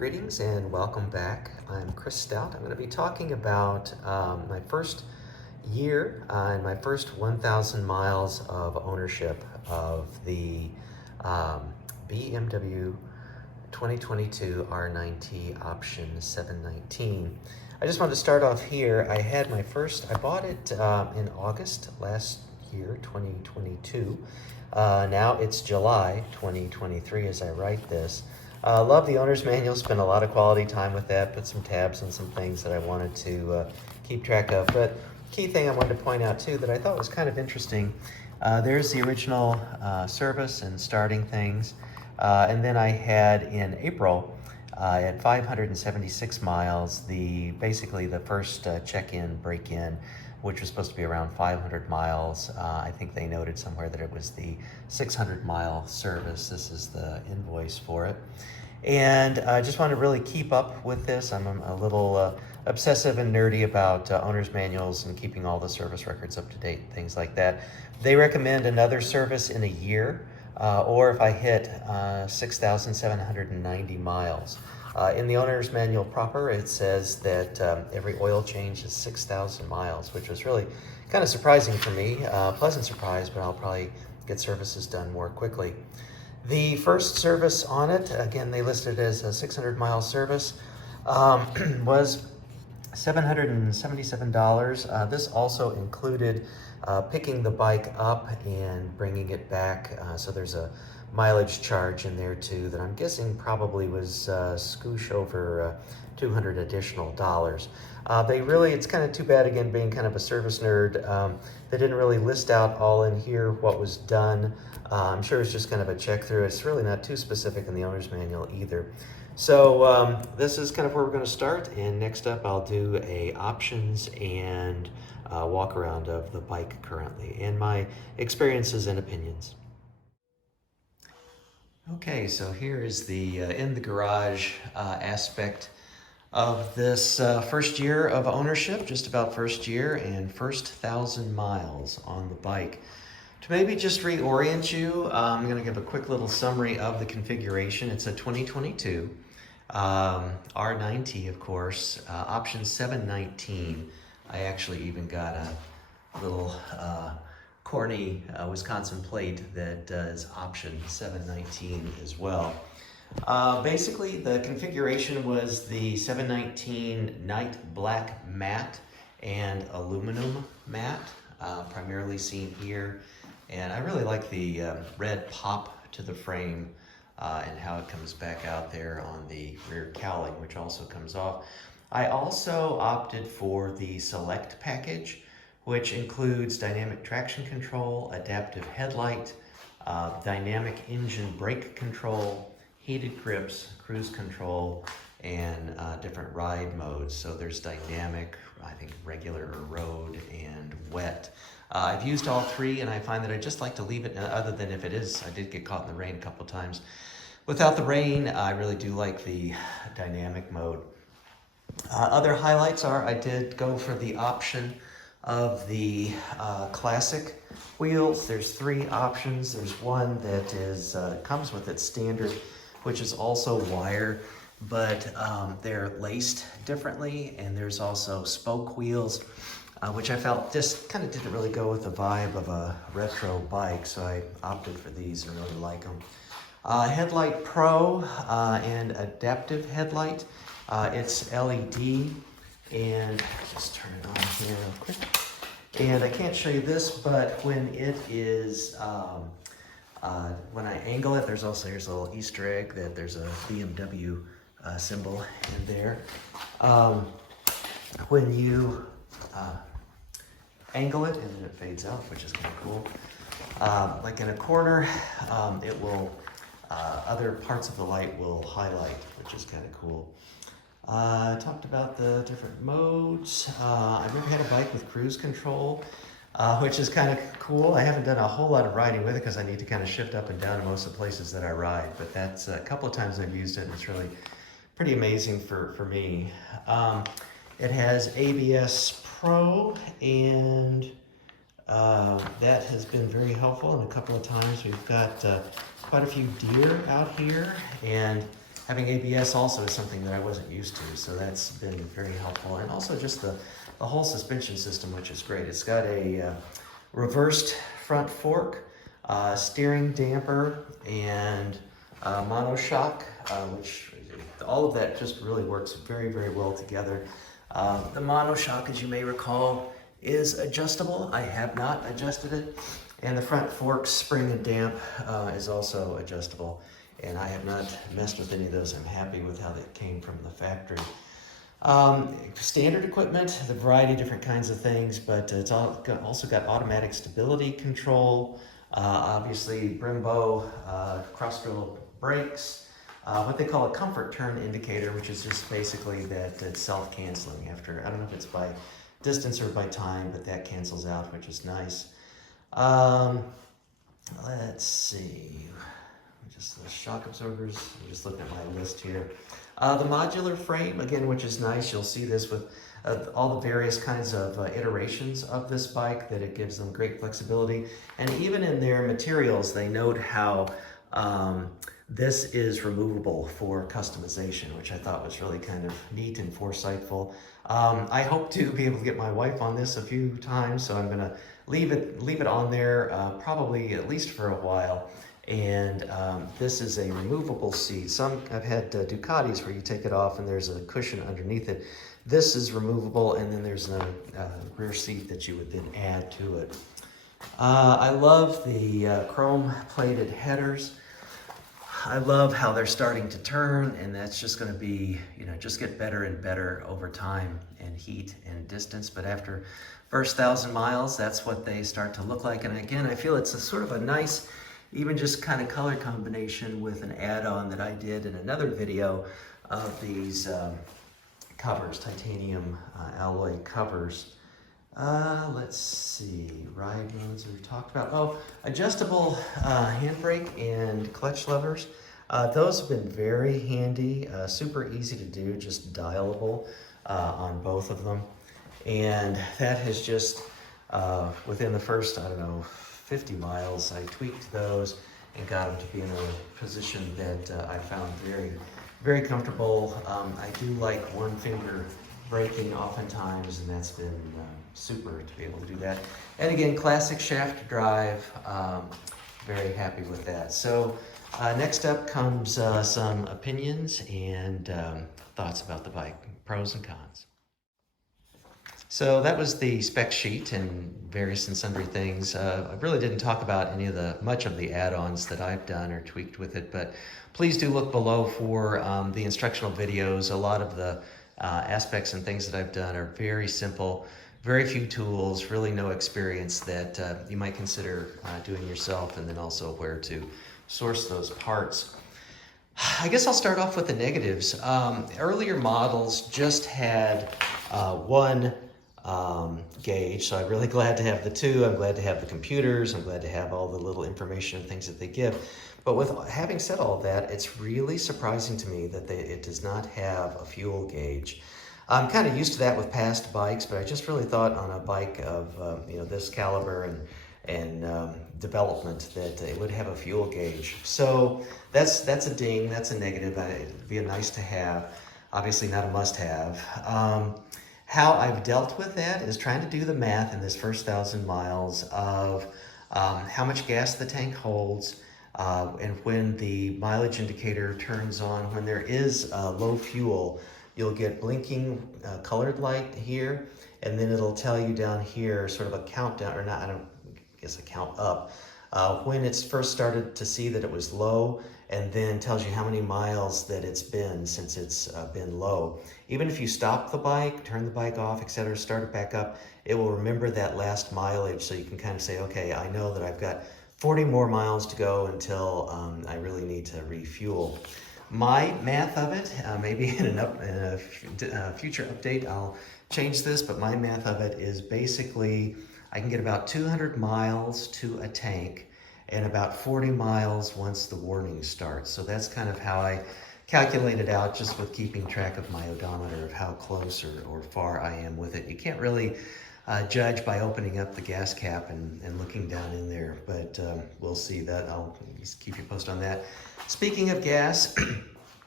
Greetings and welcome back. I'm Chris Stout. I'm going to be talking about my first year and my first 1,000 miles of ownership of the BMW 2022 RnineT option 719. I just wanted to start off here. I bought it in August last year, 2022. Now it's July 2023 as I write this. Love the owner's manual, spent a lot of quality time with that, put some tabs on some things that I wanted to keep track of. But key thing I wanted to point out too that I thought was kind of interesting, there's the original service and starting things. And then I had in April at 576 miles, basically the first check-in, break-in, which was supposed to be around 500 miles. I think they noted somewhere that it was the 600-mile service. This is the invoice for it. And I just want to really keep up with this. I'm a little obsessive and nerdy about owner's manuals and keeping all the service records up to date, things like that. They recommend another service in a year, or if I hit 6,790 miles. In the owner's manual proper, it says that every oil change is 6,000 miles, which was really kind of surprising for me. Pleasant surprise, but I'll probably get services done more quickly. The first service on it, again, they listed as a 600-mile service, was $777. This also included picking the bike up and bringing it back. So there's a mileage charge in there too that I'm guessing probably was scoosh over $200 additional dollars. It's kind of too bad, again, being kind of a service nerd. They didn't really list out all in here what was done. I'm sure it's just kind of a check through. It's really not too specific in the owner's manual either. So this is kind of where we're going to start, and next up I'll do a options and walk around of the bike currently and my experiences and opinions. Okay, so here is the in the garage aspect of this first year of ownership, just about first year and first 1,000 miles on the bike. To maybe just reorient you, I'm going to give a quick little summary of the configuration. It's a 2022 RnineT, of course, option 719. I actually even got a little corny Wisconsin plate that is option 719 as well. Basically, the configuration was the 719 night black matte and aluminum matte, primarily seen here. And I really like the red pop to the frame and how it comes back out there on the rear cowling, which also comes off. I also opted for the Select package, which includes dynamic traction control, adaptive headlight, dynamic engine brake control, heated grips, cruise control, and different ride modes. So there's dynamic, I think regular or road, and wet. I've used all three, and I find that I just like to leave it, other than if it is, I did get caught in the rain a couple times. Without the rain, I really do like the dynamic mode. Other highlights are I did go for the option of the classic wheels. There's three options. There's one that is comes with its standard, which is also wire, but they're laced differently, and there's also spoke wheels, which I felt just kind of didn't really go with the vibe of a retro bike, so I opted for these and really like them. Headlight Pro and adaptive headlight. It's LED, and just turn it on here real quick. And I can't show you this, but when it is, when I angle it, here's a little Easter egg that there's a BMW symbol in there. When you angle it, and then it fades out, which is kind of cool. Like in a corner, it will, other parts of the light will highlight, which is kind of cool. I talked about the different modes. I've never had a bike with cruise control, which is kind of cool. I haven't done a whole lot of riding with it because I need to kind of shift up and down in most of the places that I ride, but that's a couple of times I've used it, and it's really pretty amazing for me. It has ABS Pro, and that has been very helpful, and a couple of times we've got quite a few deer out here, and Having ABS also is something that I wasn't used to, so that's been very helpful. And also just the whole suspension system, which is great. It's got a reversed front fork, steering damper, and monoshock, which all of that just really works very, very well together. The monoshock, as you may recall, is adjustable. I have not adjusted it. And the front fork spring and damp is also adjustable. And I have not messed with any of those. I'm happy with how they came from the factory. Standard equipment, the variety of different kinds of things, but it's also got automatic stability control, obviously Brembo cross-drill brakes, what they call a comfort turn indicator, which is just basically that it's self-canceling after, I don't know if it's by distance or by time, but that cancels out, which is nice. Let's see. Just the shock absorbers. I'm just looking at my list here. The modular frame, again, which is nice. You'll see this with all the various kinds of iterations of this bike, that it gives them great flexibility. And even in their materials, they note how this is removable for customization, which I thought was really kind of neat and foresightful. I hope to be able to get my wife on this a few times, so I'm going to leave it on there probably at least for a while. And this is a removable seat. I've had Ducatis where you take it off and there's a cushion underneath it. This is removable, and then there's a rear seat that you would then add to it. I love the chrome plated headers. I love how they're starting to turn, and that's just going to be, just get better and better over time and heat and distance. But after first 1,000 miles, that's what they start to look like. And again, I feel it's a sort of a nice, even just kind of color combination with an add-on that I did in another video of these covers, titanium alloy covers. Let's see, ride modes we've talked about. Oh, adjustable handbrake and clutch levers. Those have been very handy, super easy to do, just dialable on both of them. And that has just, within the first, 50 miles, I tweaked those and got them to be in a position that I found very, very comfortable. I do like one finger braking oftentimes, and that's been super to be able to do that. And again, classic shaft drive, very happy with that. So next up comes some opinions and thoughts about the bike, pros and cons. So that was the spec sheet and various and sundry things. I really didn't talk about much of the add-ons that I've done or tweaked with it, but please do look below for the instructional videos. A lot of the aspects and things that I've done are very simple, very few tools, really no experience that you might consider doing yourself, and then also where to source those parts. I guess I'll start off with the negatives. Earlier models just had one gauge, so I'm really glad to have the two. I'm glad to have the computers. I'm glad to have all the little information and things that they give. But with having said all of that, it's really surprising to me that it does not have a fuel gauge. I'm kind of used to that with past bikes, but I just really thought on a bike of this caliber and development that it would have a fuel gauge. So that's a ding, that's a negative. It'd be a nice to have, obviously not a must-have. How I've dealt with that is trying to do the math in this first 1,000 miles of how much gas the tank holds, and when the mileage indicator turns on. When there is low fuel, you'll get blinking colored light here, and then it'll tell you down here sort of a countdown, or not, I guess a count up, when it's first started to see that it was low, and then tells you how many miles that it's been since it's been low. Even if you stop the bike, turn the bike off, etc., start it back up, it will remember that last mileage, so you can kind of say, okay, I know that I've got 40 more miles to go until I really need to refuel. My math of it, maybe in a future update I'll change this, but my math of it is basically I can get about 200 miles to a tank and about 40 miles once the warning starts. So that's kind of how I calculate it out, just with keeping track of my odometer of how close or far I am with it. You can't really judge by opening up the gas cap and looking down in there, but we'll see that. I'll just keep you posted on that. Speaking of gas,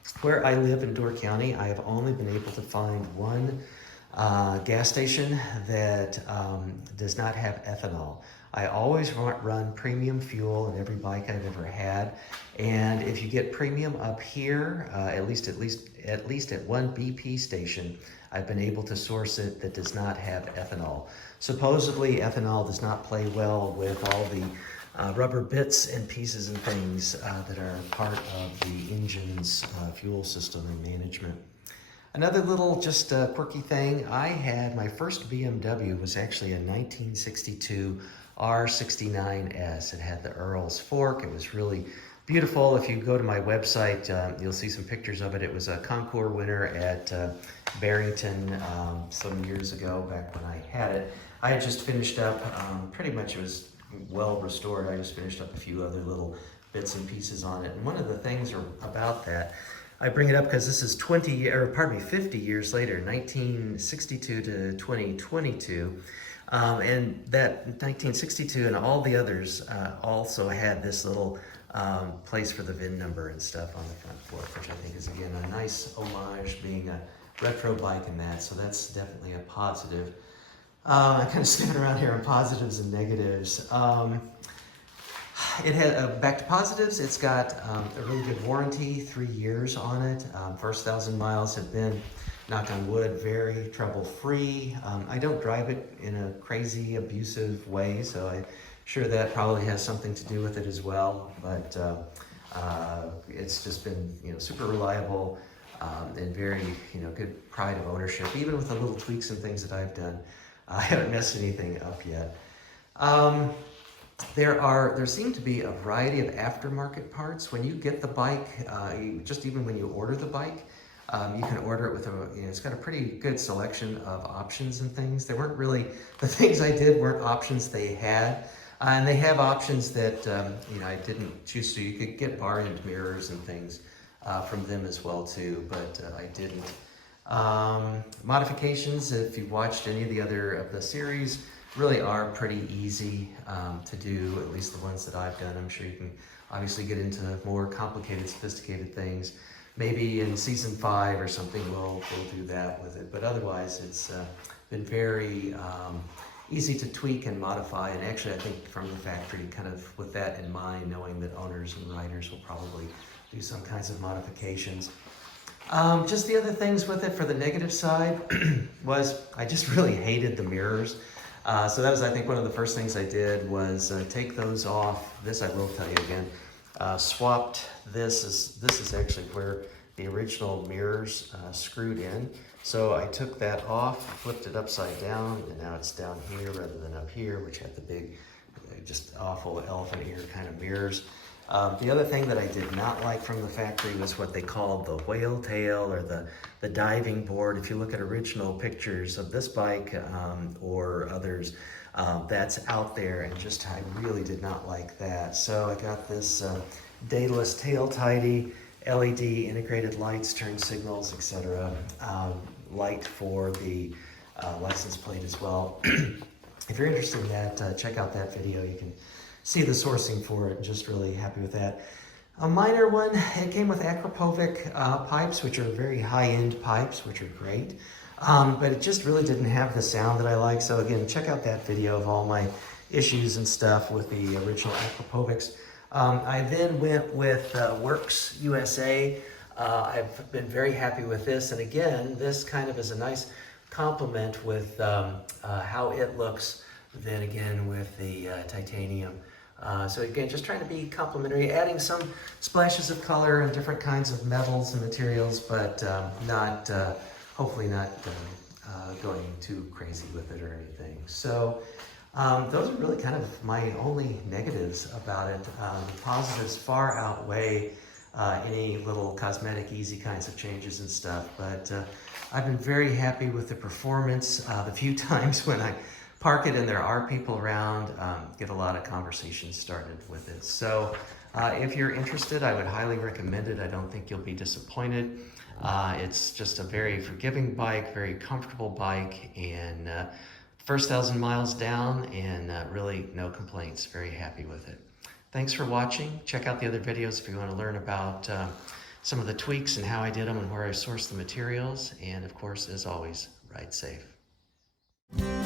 Where I live in Door County, I have only been able to find one gas station that does not have ethanol. I always run premium fuel in every bike I've ever had, and if you get premium up here, at least at one BP station, I've been able to source it that does not have ethanol. Supposedly, ethanol does not play well with all the rubber bits and pieces and things that are part of the engine's fuel system and management. Another little just quirky thing, I had my first BMW was actually a 1962 R69S. It had the Earl's fork. It was really beautiful. If you go to my website, you'll see some pictures of it. It was a concours winner at Barrington some years ago, back when I had it. I had just finished up, pretty much it was well restored. I just finished up a few other little bits and pieces on it. And one of the things about that, I bring it up because this is 50 years later, 1962 to 2022. And that 1962 and all the others also had this little place for the VIN number and stuff on the front fork, which I think is, again, a nice homage, being a retro bike and that, so that's definitely a positive. I'm kind of skipping around here on positives and negatives. It had, back to positives, it's got a really good warranty, 3 years on it. First 1,000 miles have been, knock on wood, very trouble-free. I don't drive it in a crazy, abusive way, so I'm sure that probably has something to do with it as well. But it's just been, super reliable and very, good pride of ownership. Even with the little tweaks and things that I've done, I haven't messed anything up yet. There seem to be a variety of aftermarket parts. When you get the bike, just even when you order the bike, you can order it with it's got a pretty good selection of options and things. They weren't really, the things I did weren't options they had. And they have options that, I didn't choose to. You could get bar end mirrors and things from them as well too, but I didn't. Modifications, if you've watched any of the other of the series, really are pretty easy to do, at least the ones that I've done. I'm sure you can obviously get into more complicated, sophisticated things. Maybe in season 5 or something, we'll do that with it. But otherwise, it's been very easy to tweak and modify. And actually, I think from the factory, kind of with that in mind, knowing that owners and riders will probably do some kinds of modifications. Just the other things with it for the negative side was I just really hated the mirrors. So that was, I think, one of the first things I did was take those off. This I will tell you again. Swapped this is actually where the original mirrors screwed in. So I took that off, flipped it upside down, and now it's down here rather than up here, which had the big, just awful elephant ear kind of mirrors. The other thing that I did not like from the factory was what they called the whale tail or the diving board. If you look at original pictures of this bike or others, that's out there, and just I really did not like that. So I got this Daedalus tail tidy, LED integrated lights, turn signals, etc. Light for the license plate as well. If you're interested in that, check out that video. You can see the sourcing for it. Just really happy with that. A minor one, it came with Akrapovič pipes, which are very high-end pipes, which are great. But it just really didn't have the sound that I like. So again, check out that video of all my issues and stuff with the original Akrapovič. I then went with Werks USA. I've been very happy with this. And again, this kind of is a nice complement with how it looks then again with the titanium. So again, just trying to be complementary, adding some splashes of color and different kinds of metals and materials, but not, hopefully not going too crazy with it or anything. So those are really kind of my only negatives about it. The positives far outweigh any little cosmetic, easy kinds of changes and stuff, but I've been very happy with the performance. The few times when I park it and there are people around, get a lot of conversations started with it. So if you're interested, I would highly recommend it. I don't think you'll be disappointed. It's just a very forgiving bike, very comfortable bike, and first 1,000 miles down, and really no complaints. Very happy with it. Thanks for watching. Check out the other videos if you want to learn about some of the tweaks and how I did them and where I sourced the materials. And of course, as always, ride safe.